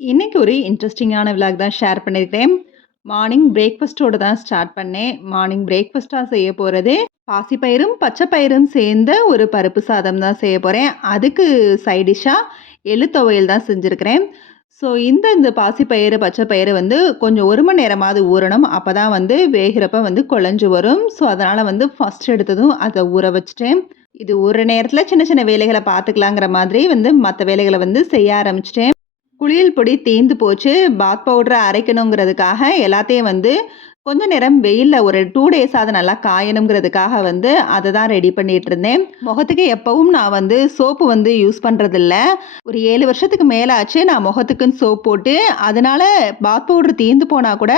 இன்னைக்கு ஒரு இன்ட்ரெஸ்டிங்கான விலாக் தான் ஷேர் பண்ணியிருக்கிறேன். மார்னிங் பிரேக்ஃபாஸ்ட்டோட தான் ஸ்டார்ட் பண்ணேன். மார்னிங் பிரேக்ஃபாஸ்ட்டா செய்ய போறது, பாசிப்பயிரும், பச்சை பயிரும் சேர்ந்த ஒரு பருப்பு சாதம் தான் செய்ய போறேன். அதுக்கு சைட் டிஷ்ஷா எள்ளு துவையல் தான் செஞ்சிருக்கிறேன். ஸோ இந்த பாசிப்பயிறு, பச்சை பயிறு வந்து கொஞ்சம் 1 மணி நேரமாவது ஊறணும். அப்பதான் வந்து வேகிறப்ப வந்து குழஞ்சு வரும். ஸோ அதனால வந்து ஃபர்ஸ்ட் எடுத்ததும் அத ஊற வச்சுட்டேன். இது ஊறுற நேரத்தில சின்ன சின்ன வேலைகள பார்த்துக்கலாங்கிற மாதிரி வந்து மத்த வேலைகள வந்து செய்ய ஆரம்பிச்சுட்டேன். குளியல் பொடி தீர்ந்து போச்சு. பாத் பவுடர அரைக்கணுங்கிறதுக்காக எல்லாத்தையும் வந்து கொஞ்ச நேரம் வெயில்ல ஒரு 2 டேஸாவது நல்லா காயணுங்கிறதுக்காக வந்து அத தான் ரெடி பண்ணிட்டு இருந்தேன். முகத்துக்கு எப்பவும் நான் வந்து சோப்பு வந்து யூஸ் பண்றதில்ல. ஒரு 7 வருஷத்துக்கு மேல ஆச்சு நான் முகத்துக்குன்னு சோப் போட்டு. அதனால பாத் பவுடர் தீர்ந்து போனா கூட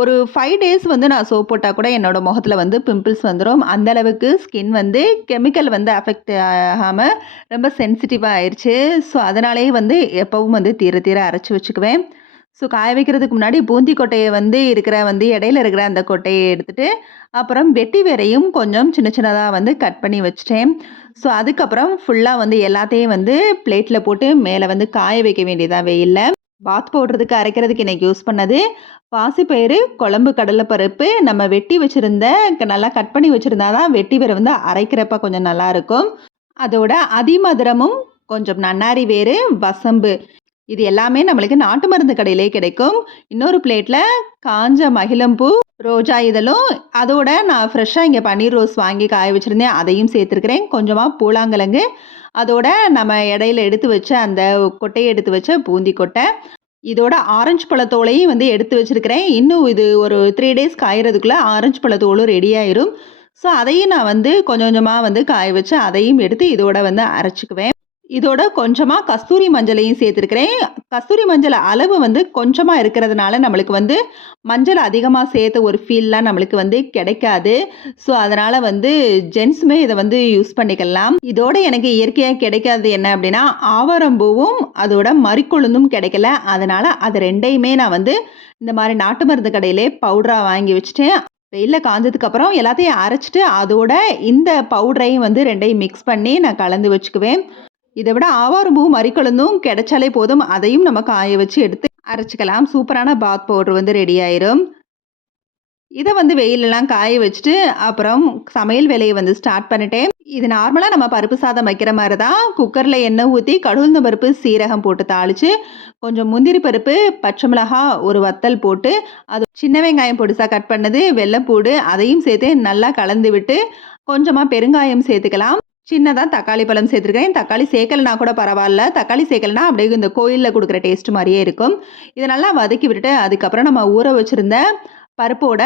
ஒரு 5 டேஸ் வந்து நான் சோப் போட்டா கூட என்னோட முகத்துல வந்து பிம்பிள்ஸ் வந்துரும். அந்த அளவுக்கு ஸ்கின் வந்து கெமிக்கல் வந்து அஃபெக்ட் ஆகாம ரொம்ப சென்சிட்டிவா ஆயிருச்சு. ஸோ அதனாலேயே வந்து எப்பவும் வந்து தீர தீர அரைச்சு வச்சுக்குவேன். ஸோ காய வைக்கிறதுக்கு முன்னாடி பூந்தி கொட்டைய வந்து இடையில இருக்கிற அந்த கொட்டைய எடுத்துட்டு, அப்புறம் வெட்டி வேரையும் கொஞ்சம் சின்ன சின்னதா வந்து கட் பண்ணி வச்சுட்டேன். ஸோ அதுக்கப்புறம் ஃபுல்லா வந்து எல்லாத்தையும் வந்து பிளேட்ல போட்டு மேல வந்து காய வைக்க வேண்டியதா வெயில்ல. பாத் பவுடருக்கு அரைக்கிறதுக்கு இன்னைக்கு யூஸ் பண்ணது பாசிப்பயிறு, குழம்பு கடலைப்பருப்பு, நம்ம வெட்டி வச்சிருந்த நல்லா கட் பண்ணி வச்சிருந்தா தான் வெட்டி வேரை வந்து அரைக்கிறப்ப கொஞ்சம் நல்லாயிருக்கும். அதோட அதிமதுரமும், கொஞ்சம் நன்னாரி வேரு, வசம்பு இது எல்லாமே நம்மளுக்கு நாட்டு மருந்து கடையிலே கிடைக்கும். இன்னொரு பிளேட்ல காஞ்ச மகிழம்பூ, ரோஜா இதழும், அதோட நான் ஃப்ரெஷ்ஷா இங்க பன்னீர் ரோஸ் வாங்கி காய வச்சிருந்தேன். அதையும் சேர்த்துருக்கிறேன். கொஞ்சமா பூலாங்கிழங்கு, அதோட நம்ம இடையில எடுத்து வச்ச அந்த கொட்டைய எடுத்து வச்ச பூந்தி கொட்டை. இதோட ஆரஞ்சு பழத்தோலையும் வந்து எடுத்து வச்சிருக்கிறேன். இன்னும் இது ஒரு 3 டேஸ் காயறதுக்குள்ள ஆரஞ்சு பழத்தோலும் ரெடி ஆயிரும். ஸோ அதையும் நான் வந்து கொஞ்சம் கொஞ்சமா வந்து காய வச்சு அதையும் எடுத்து இதோட வந்து அரைச்சுக்குவேன். இதோட கொஞ்சமா கஸ்தூரி மஞ்சளையும் சேர்த்துருக்கிறேன். கஸ்தூரி மஞ்சள் அளவு வந்து கொஞ்சமா இருக்கிறதுனால நம்மளுக்கு வந்து மஞ்சள் அதிகமா சேர்த்த ஒரு ஃபீல்லாம் நம்மளுக்கு வந்து கிடைக்காது. ஸோ அதனால வந்து ஜென்ஸுமே இத வந்து யூஸ் பண்ணிக்கலாம். இதோட எனக்கு இயற்கையா கிடைக்காதது என்ன அப்படின்னா, ஆவாரம்பூவும் அதோட மரிக்கொழுந்தும் கிடைக்கல. அதனால அது 2யுமே நான் வந்து இந்த மாரி நாட்டு மருந்து கடையிலே பவுடரா வாங்கி வச்சுட்டேன். வெயில்ல காஞ்சதுக்கு அப்புறம் எல்லாத்தையும் அரைச்சுட்டு, அதோட இந்த பவுடரையும் வந்து 2யும் மிக்ஸ் பண்ணி நான் கலந்து வச்சுக்குவேன். இத விட ஆவாரம்பூவும், மரிக்கொழுந்தும் கிடைச்சாலே போதும். அதையும் நம்ம காய வச்சு எடுத்து அரைச்சுக்கலாம். சூப்பரான பாத் பவுடர் வந்து ரெடி ஆயிரும். இத வந்து வெயிலெல்லாம் காய வச்சுட்டு, அப்புறம் சமையல் வேலைய வந்து ஸ்டார்ட் பண்ணிட்டேன். இது நார்மலா நம்ம பருப்பு சாதம் வைக்கிற மாரி தான். குக்கர்ல எண்ணெய் ஊத்தி, கடுகுளுந்தம் பருப்பு, சீரகம் போட்டு தாளிச்சு, கொஞ்சம் முந்திரி பருப்பு, பச்சை மிளகாய், ஒரு வத்தல் போட்டு, அது சின்ன வெங்காயம் பொடிசா கட் பண்ணது, வெள்ளைப்பூடு அதையும் சேர்த்து நல்லா கலந்து விட்டு, கொஞ்சமா பெருங்காயம் சேர்த்துக்கலாம். சின்னதா தக்காளி பழம் சேர்த்துருக்கேன். தக்காளி சேர்க்கலனா கூட பரவால்ல. தக்காளி சேர்க்கலனா அப்படியே இந்த கோயில்ல குடுக்குற டேஸ்ட் மாரியே இருக்கும். இத நல்லா வதக்கி விட்டுட்டு, அதுக்கப்புறம் நம்ம ஊற வச்சிருந்த பருப்போட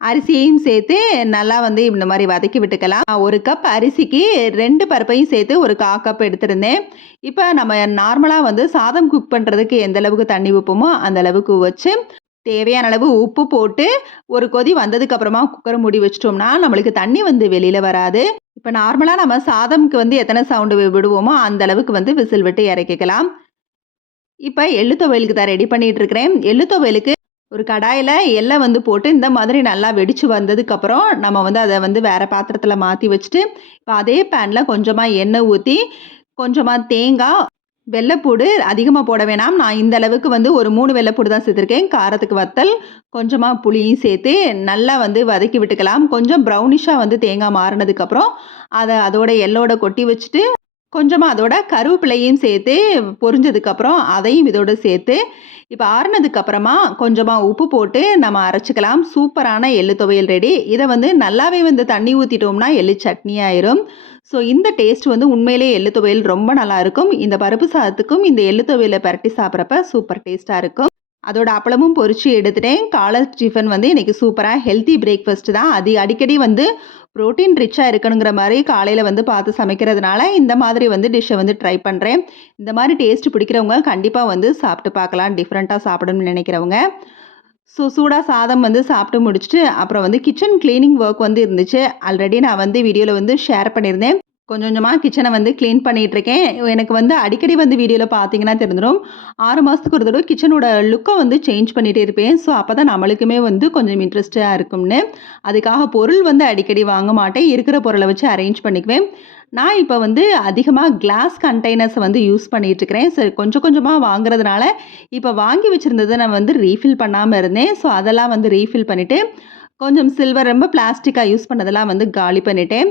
அரிசியையும் சேர்த்து நல்லா வந்து இந்த மாரி வதக்கி விட்டுக்கலாம். 1 கப் அரிசிக்கு 2 பருப்பையும் சேர்த்து ஒரு 1/4 கப் எடுத்திருந்தேன். இப்ப நம்ம நார்மலா வந்து சாதம் குக் பண்றதுக்கு எந்த அளவுக்கு தண்ணி ஊப்போமோ, அந்த அளவுக்கு வச்சு, தேவையான அளவு உப்பு போட்டு, ஒரு கொதி வந்ததுக்கு அப்புறமா குக்கர மூடி வச்சுட்டோம்னா, நம்மளுக்கு தண்ணி வந்து வெளியில வராது. இப்ப நார்மலா நம்ம சாதம்க்கு வந்து எத்தன சவுண்ட் விடுவோமோ, அந்த அளவுக்கு வந்து விசில் விட்டு இறக்கிக்கலாம். இப்ப எள்ளு துவையலுக்கு தான் ரெடி பண்ணிட்டு இருக்கிறேன். எள்ளு துவையலுக்கு ஒரு கடாயில எள்ள வந்து போட்டு இந்த மாதிரி நல்லா வெடிச்சு வந்ததுக்கப்புறம், நம்ம வந்து அத வந்து வேற பாத்திரத்துல மாத்தி வச்சுட்டு, இப்ப அதே பேன்ல கொஞ்சமா எண்ணெய் ஊத்தி, கொஞ்சமா தேங்காய், வெள்ளைப்பூடு அதிகமா போட வேணாம். நான் இந்த அளவுக்கு வந்து ஒரு 3 வெள்ளைப்பூடு தான் சேர்த்துருக்கேன். காரத்துக்கு வத்தல், கொஞ்சமா புளியும் சேர்த்து நல்லா வந்து வதக்கி விட்டுக்கலாம். கொஞ்சம் ப்ரௌனிஷா வந்து தேங்காய் மாறுனதுக்கப்புறம், அதோட எள்ளோட கொட்டி வச்சுட்டு, கொஞ்சமா அதோட கருவேப்பிலையும் சேர்த்து பொரிஞ்சதுக்கப்புறம், அதையும் இதோட சேர்த்து, இப்ப ஆறுனதுக்கு அப்புறமா கொஞ்சமா உப்பு போட்டு நம்ம அரைச்சுக்கலாம். சூப்பரான எள்ளு துவையல் ரெடி. இத வந்து நல்லாவே வந்து தண்ணி ஊத்திட்டோம்னா எள்ளு சட்னி ஆயிரும். ஸோ இந்த டேஸ்ட் வந்து உண்மையிலேயே எள்ளு துவையல் ரொம்ப நல்லாயிருக்கும். இந்த பருப்பு சாதத்துக்கும் இந்த எள்ளு துவையல பெரட்டி சாப்பிட்றப்ப சூப்பர் டேஸ்ட்டா இருக்கும். அதோட அப்பளமும் பொரிச்சு எடுத்துட்டேன். காலை டிஃபன் வந்து இன்னைக்கு சூப்பரா ஹெல்த்தி பிரேக்ஃபாஸ்ட் தான். அது அடிக்கடி வந்து புரோட்டீன் ரிச்சா இருக்கணுங்கிற மாரி காலையில வந்து பார்த்து சமைக்கிறதுனால, இந்த மாதிரி வந்து டிஷ்ஷ வந்து ட்ரை பண்றேன். இந்த மாரி டேஸ்ட் பிடிக்கிறவங்க கண்டிப்பா வந்து சாப்பிட்டு பார்க்கலாம். டிஃபரெண்ட்டா சாப்பிடணும்னு நினைக்கிறவங்க. ஸோ சூடா சாதம் வந்து சாப்பிட்டு முடிச்சுட்டு, அப்புறம் வந்து கிச்சன் கிளீனிங் ஒர்க் வந்து இருந்துச்சு. ஆல்ரெடி நான் வந்து வீடியோல வந்து ஷேர் பண்ணியிருந்தேன். கொஞ்சம் கொஞ்சமாக கிச்சனை வந்து க்ளீன் பண்ணிகிட்ருக்கேன். எனக்கு வந்து அடிக்கடி வந்து வீடியோவில் பார்த்தீங்கன்னா தெரிஞ்சிடும். 6 மாதத்துக்கு ஒரு தடவை கிச்சனோட லுக்கை வந்து சேஞ்ச் பண்ணிகிட்டே இருப்பேன். ஸோ அப்போ தான் நம்மளுக்குமே வந்து கொஞ்சம் இன்ட்ரெஸ்ட்டாக இருக்கும்னு. அதுக்காக பொருள் வந்து அடிக்கடி வாங்க மாட்டேன். இருக்கிற பொருளை வச்சு அரேஞ்ச் பண்ணிக்குவேன். நான் இப்போ வந்து அதிகமாக கிளாஸ் கண்டெய்னர்ஸை வந்து யூஸ் பண்ணிகிட்ருக்கிறேன். சரி கொஞ்சம் கொஞ்சமாக வாங்குறதுனால இப்போ வாங்கி வச்சுருந்ததை நான் வந்து ரீஃபில் பண்ணாமல் இருந்தேன். ஸோ அதெல்லாம் வந்து ரீஃபில் பண்ணிவிட்டு கொஞ்சம் சில்வர் ரொம்ப பிளாஸ்டிக்காக யூஸ் பண்ணதெல்லாம் வந்து காலி பண்ணிட்டேன்.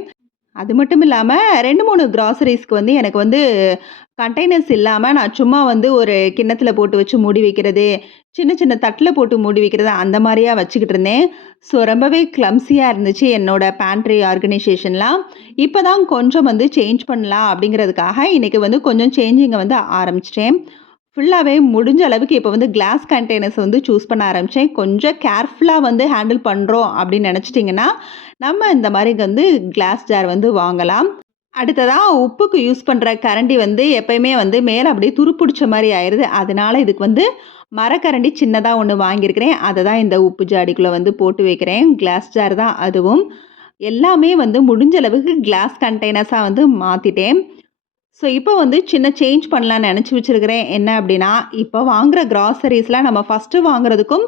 அது மட்டும் இல்லாம 2, 3 கிராசரிஸ்க்கு வந்து எனக்கு வந்து கண்டெய்னர்ஸ் இல்லாம நான் சும்மா வந்து ஒரு கிண்ணத்துல போட்டு வச்சு மூடி வைக்கிறது, சின்ன சின்ன தட்டுல போட்டு மூடி வைக்கிறது அந்த மாரியா வச்சுக்கிட்டு இருந்தேன். ஸோ ரொம்பவே கிளம்ஸியா இருந்துச்சு என்னோட பேண்ட்ரி ஆர்கனைசேஷன்லாம். இப்ப தான் கொஞ்சம் வந்து சேஞ்ச் பண்ணலாம் அப்படிங்கிறதுக்காக இன்னைக்கு வந்து கொஞ்சம் சேஞ்சிங்க வந்து ஆரம்பிச்சுட்டேன். ஃபுல்லாவே முடிஞ்ச அளவுக்கு இப்போ வந்து கிளாஸ் கண்டெய்னர்ஸ் வந்து சூஸ் பண்ண ஆரம்பிச்சேன். கொஞ்சம் கேர்ஃபுல்லா வந்து ஹேண்டில் பண்றோம் அப்படின்னு நெனச்சிட்டிங்கன்னா, நம்ம இந்த மாரி வந்து கிளாஸ் ஜார் வந்து வாங்கலாம். அடுத்ததா உப்புக்கு யூஸ் பண்ற கரண்டி வந்து எப்பயுமே வந்து மேல அப்படியே துருப்புடிச்ச மாரி ஆயிருது. அதனால இதுக்கு வந்து மரக்கரண்டி சின்னதா ஒண்ணு வாங்கியிருக்கிறேன். அத தான் இந்த உப்பு ஜாடிக்குள்ள வந்து போட்டு வைக்கிறேன். கிளாஸ் ஜார் தான் அதுவும். எல்லாமே வந்து முடிஞ்ச அளவுக்கு கிளாஸ் கண்டெய்னர்ஸா வந்து மாத்திட்டேன். ஸோ இப்போ வந்து சின்ன சேஞ்ச் பண்ணலான்னு நினச்சி வச்சிருக்கிறேன். என்ன அப்படின்னா, இப்போ வாங்குற கிராசரிஸ்லாம் நம்ம ஃபஸ்ட்டு வாங்குறதுக்கும்,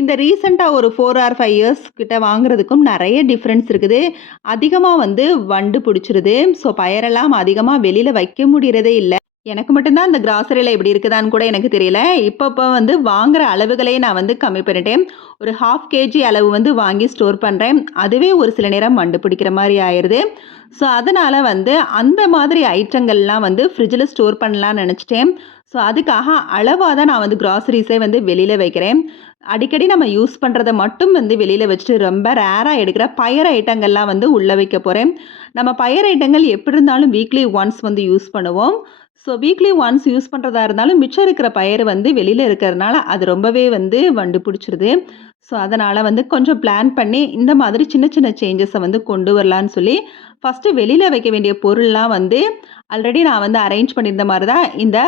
இந்த ரீசென்ட்டா ஒரு 4 ஆர் 5 இயர்ஸ் கிட்ட வாங்குறதுக்கும் நெறைய டிஃப்ரென்ஸ் இருக்குது. அதிகமா வந்து வண்டு பிடிச்சிருது. ஸோ பயரெல்லாம் அதிகமா வெளியில வைக்க முடியறதே இல்ல. எனக்கு மட்டும் தான் அந்த கிராசரியில இப்படி இருக்குதான்னு கூட எனக்கு தெரியல. இப்ப வந்து வாங்குற அளவுகளே நான் வந்து கம்மி பண்ணிட்டேன். ஒரு 1/2 கேஜி அளவு வந்து வாங்கி ஸ்டோர் பண்றேன். அதுவே ஒரு சில நேரம் வண்டு பிடிக்கிற மாரி ஆயிருது. ஸோ அதனால வந்து அந்த மாதிரி ஐட்டங்கள்லாம் வந்து ஃப்ரிட்ஜில ஸ்டோர் பண்ணலான்னு நெனச்சுட்டேன். ஸோ அதுக்காக அளவா தான் நான் வந்து கிராசரிஸே வந்து வெளியில வைக்கிறேன். அடிக்கடி நம்ம யூஸ் பண்றத மட்டும் வந்து வெளியில வச்சுட்டு ரொம்ப ரேரா எடுக்கிற பயறு ஐட்டங்கள்லாம் வந்து உள்ள வைக்க போறேன். நம்ம பயறு ஐட்டங்கள் எப்படி இருந்தாலும் வீக்லி ஒன்ஸ் வந்து யூஸ் பண்ணுவோம். ஸோ வீக்லி ஒன்ஸ் யூஸ் பண்ணுறதா இருந்தாலும் மிச்சம் இருக்கிற பயறு வந்து வெளியில் இருக்கிறதுனால அது ரொம்பவே வந்து வண்டு பிடிச்சிருது. ஸோ அதனால் வந்து கொஞ்சம் பிளான் பண்ணி இந்த மாதிரி சின்ன சின்ன சேஞ்சஸை வந்து கொண்டு வரலான்னு சொல்லி ஃபஸ்ட்டு வெளியில் வைக்க வேண்டிய பொருள்லாம் வந்து ஆல்ரெடி நான் வந்து அரேஞ்ச் பண்ணியிருந்த மாதிரி தான் இந்த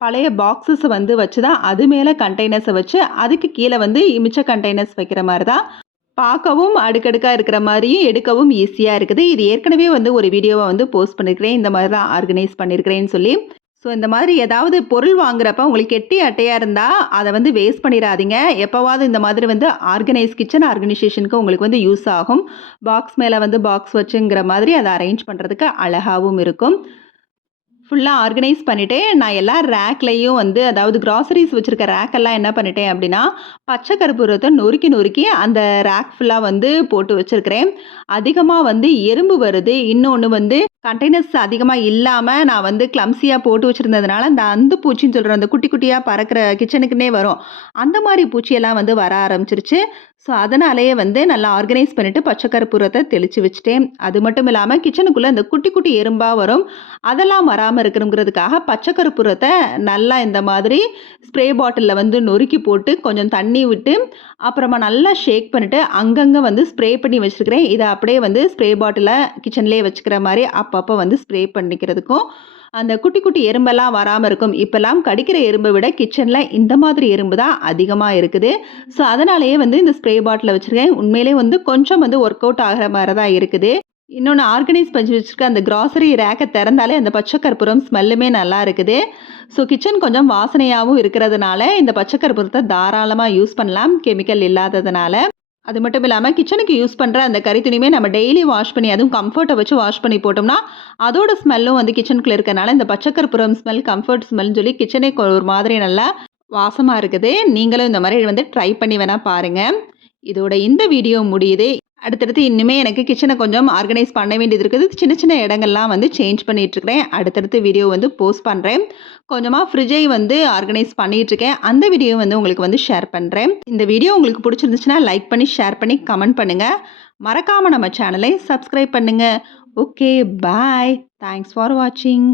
பழைய பாக்ஸஸை வந்து வச்சு தான் அது மேலே கண்டெய்னர்ஸை வச்சு அதுக்கு கீழே வந்து மிச்ச கண்டெய்னர்ஸ் வைக்கிற மாதிரி தான் பார்க்கவும் அடுக்கடுக்காக இருக்கிற மாதிரியும் எடுக்கவும் ஈஸியாக இருக்குது. இது ஏற்கனவே வந்து ஒரு வீடியோவை வந்து போஸ்ட் பண்ணியிருக்கிறேன். இந்த மாதிரி தான் ஆர்கனைஸ் பண்ணியிருக்கிறேன்னு சொல்லி. ஸோ இந்த மாதிரி ஏதாவது பொருள் வாங்குறப்ப உங்களுக்கு கெட்டி அட்டையாக இருந்தால் அதை வந்து வேஸ்ட் பண்ணிடாதீங்க. எப்போவாவது இந்த மாதிரி வந்து கிச்சன் ஆர்கனைசேஷனுக்கு உங்களுக்கு வந்து யூஸ் ஆகும். பாக்ஸ் மேலே வந்து பாக்ஸ் வச்சுங்கிற மாதிரி அதை அரேஞ்ச் பண்ணுறதுக்கு அழகாகவும் இருக்கும். ஃபுல்லாக ஆர்கனைஸ் பண்ணிவிட்டு நான் எல்லா ரேக்லேயும் வந்து அதாவது கிராசரிஸ் வச்சுருக்க ரேக்கெல்லாம் என்ன பண்ணிட்டேன் அப்படின்னா பச்சை கற்பூரத்தை நொறுக்கி நொறுக்கி அந்த ரேக் ஃபுல்லாக வந்து போட்டு வச்சுருக்கிறேன். அதிகமாக வந்து எறும்பு வருது. இன்னொன்று வந்து கண்டெய்னர்ஸ் அதிகமாக இல்லாமல் நான் வந்து கிளம்ஸியாக போட்டு வச்சுருந்ததுனால அந்த அந்து பூச்சின்னு சொல்கிற அந்த குட்டி குட்டியாக பறக்கிற கிச்சனுக்குன்னே வரும். அந்த மாதிரி பூச்சியெல்லாம் வந்து வர ஆரம்பிச்சிருச்சு. ஸோ அதனாலேயே வந்து நல்லா ஆர்கனைஸ் பண்ணிவிட்டு பச்சை கற்பூரத்தை தெளித்து வச்சுட்டேன். அது மட்டும் இல்லாமல் கிச்சனுக்குள்ளே அந்த குட்டி குட்டி எறும்பாக வரும். அதெல்லாம் வராமல் இருக்கணுங்கிறதுக்காக பச்சை கற்பூரத்தை நல்லா இந்த மாதிரி ஸ்ப்ரே பாட்டிலில் வந்து நொறுக்கி போட்டு கொஞ்சம் தண்ணி விட்டு அப்புறமா நல்லா ஷேக் பண்ணிவிட்டு அங்கங்கே வந்து ஸ்ப்ரே பண்ணி வச்சுருக்கிறேன். இதை அப்படியே வந்து ஸ்ப்ரே பாட்டிலில் கிச்சன்லேயே வச்சுக்கிற மாதிரி அப்பப்போ வந்து ஸ்ப்ரே பண்ணிக்கிறதுக்கும் அந்த குட்டி குட்டி எறும்பெல்லாம் வராமல் இருக்கும். இப்போல்லாம் கடிக்கிற எறும்பை விட கிச்சனில் இந்த மாதிரி எறும்பு தான் அதிகமாக இருக்குது. ஸோ அதனாலேயே வந்து இந்த ஸ்ப்ரே பாட்டிலில் வச்சுருக்கேன். உண்மையிலே வந்து கொஞ்சம் வந்து ஒர்க் அவுட் ஆகிற மாதிரி தான் இருக்குது. இன்னொன்று ஆர்கனைஸ் பண்ணி வச்சுருக்க அந்த கிராசரி ரேக்கை திறந்தாலே அந்த பச்சை கற்பூரம் ஸ்மெல்லுமே நல்லா இருக்குது. ஸோ கிச்சன் கொஞ்சம் வாசனையாகவும் இருக்கிறதுனால இந்த பச்சை கற்பூரத்தை தாராளமாக யூஸ் பண்ணலாம், கெமிக்கல் இல்லாததுனால. அது மட்டும் இல்லாமல் கிச்சனுக்கு யூஸ் பண்ணுற அந்த கறி துணியுமே நம்ம டெய்லி வாஷ் பண்ணி அதுவும் கம்ஃபர்ட்டை வச்சு வாஷ் பண்ணி போட்டோம்னா அதோட ஸ்மெல்லும் வந்து கிச்சனுக்குள்ளே இருக்கனால இந்த பச்சை கற்பூரம் ஸ்மெல் கம்ஃபர்ட் ஸ்மெல்னு சொல்லி கிச்சனே ஒரு மாதிரி நல்லா வாசமாக இருக்குது. நீங்களும் இந்த மாதிரி வந்து ட்ரை பண்ணி வேணால் பாருங்கள். இதோட இந்த வீடியோ முடியுது. அடுத்தடுத்து இன்னுமே எனக்கு கிச்சனை கொஞ்சம் ஆர்கனைஸ் பண்ண வேண்டியது இருக்குது. சின்ன சின்ன இடங்கள்லாம் வந்து சேஞ்ச் பண்ணிகிட்ருக்கிறேன். அடுத்தடுத்து வீடியோ வந்து போஸ்ட் பண்ணுறேன். கொஞ்சமாக ஃப்ரிட்ஜை வந்து ஆர்கனைஸ் பண்ணிகிட்ருக்கேன். அந்த வீடியோ வந்து உங்களுக்கு வந்து ஷேர் பண்ணுறேன். இந்த வீடியோ உங்களுக்கு பிடிச்சிருந்துச்சுன்னா லைக் பண்ணி ஷேர் பண்ணி கமெண்ட் பண்ணுங்கள். மறக்காமல் நம்ம சேனலை சப்ஸ்கிரைப் பண்ணுங்கள். Okay bye. தேங்க்ஸ் ஃபார் வாட்சிங்.